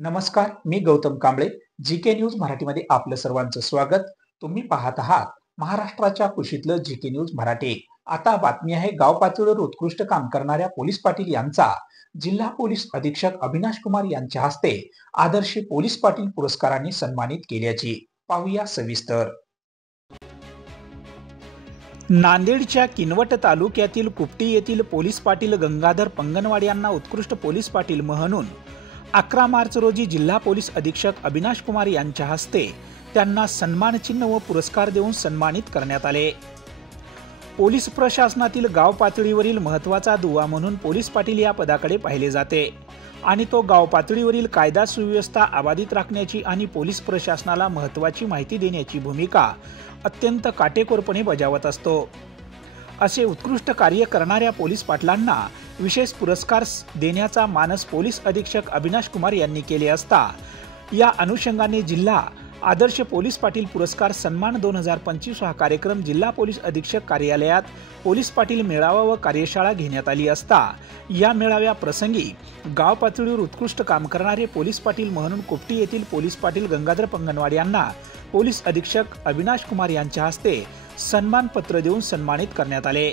नमस्कार, मी Gautam Kamble. GK news मराठीमध्ये आपलं सर्वांचं स्वागत. तुम्ही पाहत आहात महाराष्ट्राच्या कुशीतलं जीके न्यूज मराठी. आता बातमी आहे गाव पातळीवर उत्कृष्ट काम करणाऱ्या पोलीस पाटील यांचा जिल्हा पोलीस अधीक्षक अविनाश कुमार यांच्या हस्ते आदर्श पोलीस पाटील पुरस्कारांनी सन्मानित केल्याची. पाहूया सविस्तर. नांदेडच्या किनवट तालुक्यातील कुपटी येथील पोलीस पाटील गंगाधर पंगनवाड यांना उत्कृष्ट पोलीस पाटील म्हणून 11 मार्च रोजी जिल्हा पोलीस अधीक्षक अविनाश कुमार यांच्या हस्ते त्यांना सन्मानचिन्ह व पुरस्कार देऊन सन्मानित करण्यात आले. पोलीस प्रशासनातील गाव पातळीवरील महत्त्वाचा दुवा म्हणून पोलीस पाटील या पदाकडे पाहिले जाते आणि तो गाव पातळीवरील कायदा सुव्यवस्था अबाधित राखण्याची आणि पोलीस प्रशासनाला महत्त्वाची माहिती देण्याची भूमिका अत्यंत काटेकोरपणे बजावत असतो. असे उत्कृष्ट कार्य करणाऱ्या पोलीस पाटलांना विशेष पुरस्कार देण्याचा मानस पोलीस अधीक्षक अविनाश कुमार यांनी केले असता या अनुषंगाने जिल्हा आदर्श पोलीस पाटील पुरस्कार सन्मान 2025 हा कार्यक्रम जिल्हा पोलीस अधीक्षक कार्यालयात पोलीस पाटील मेळावा व कार्यशाळा घेण्यात आली असता या मेळाव्या प्रसंगी गाव पातळीवर उत्कृष्ट काम करणारे पोलीस पाटील म्हणून कुपटी येथील पोलीस पाटील गंगाधर पंगनवाड यांना पोलीस अधीक्षक अविनाश कुमार यांच्या हस्ते सन्मान पत्र देऊन सन्मानित करण्यात आले.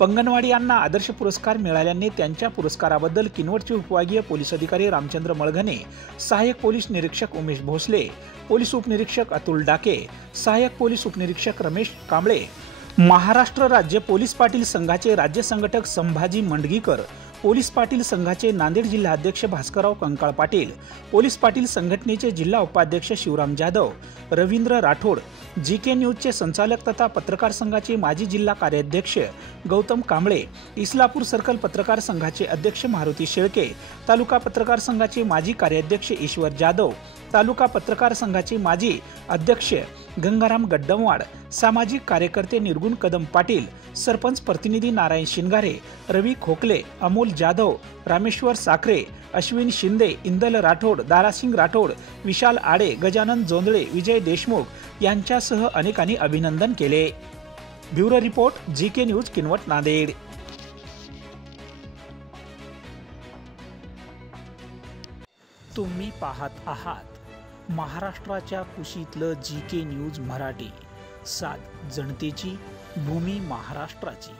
पंगनवाड यांना आदर्श पुरस्कार मिळाल्याने त्यांच्या पुरस्काराबद्दल किनवटचे उपविभागीय पोलीस अधिकारी रामचंद्र मळघने, सहाय्यक पोलीस निरीक्षक उमेश भोसले, पोलीस उपनिरीक्षक अतुल डाके, सहाय्यक पोलीस उपनिरीक्षक रमेश कांबळे, महाराष्ट्र राज्य पोलीस पाटील संघाचे राज्य संघटक संभाजी मंडगीकर, पोलीस पाटील संघाचे नांदेड जिल्हा अध्यक्ष भास्करराव कंकाळ पाटील, पोलीस पाटील संघटनेचे जिल्हा उपाध्यक्ष शिवराम जाधव, रवींद्र राठोड, जीके न्यूजचे संचालक तथा पत्रकार संघाचे माजी जिल्हा कार्याध्यक्ष गौतम कांबळे, इस्लापूर सर्कल पत्रकार संघाचे अध्यक्ष मारुती शेळके, तालुका पत्रकार संघाचे माजी कार्याध्यक्ष ईश्वर जाधव, तालुका पत्रकार संघाचे माजी अध्यक्ष गंगाराम गड्डमवाड, सामाजिक कार्यकर्ते निर्गुण कदम पाटील, सरपंच प्रतिनिधी नारायण शिंगारे, रवी खोकले, अमोल जाधव, रामेश्वर साखरे, अश्विन शिंदे, इंदल राठोड, दारासिंग राठोड, विशाल आडे, गजानन जोंधळे, विजय देशमुख यांच्यासह अनेकांनी अभिनंदन केले. Bureau report, GK news, Kinwat, Nanded. तुम्ही पाहत आहात महाराष्ट्राच्या कुशीतलं जीके न्यूज मराठी. सात जनतेची, भूमी महाराष्ट्राची.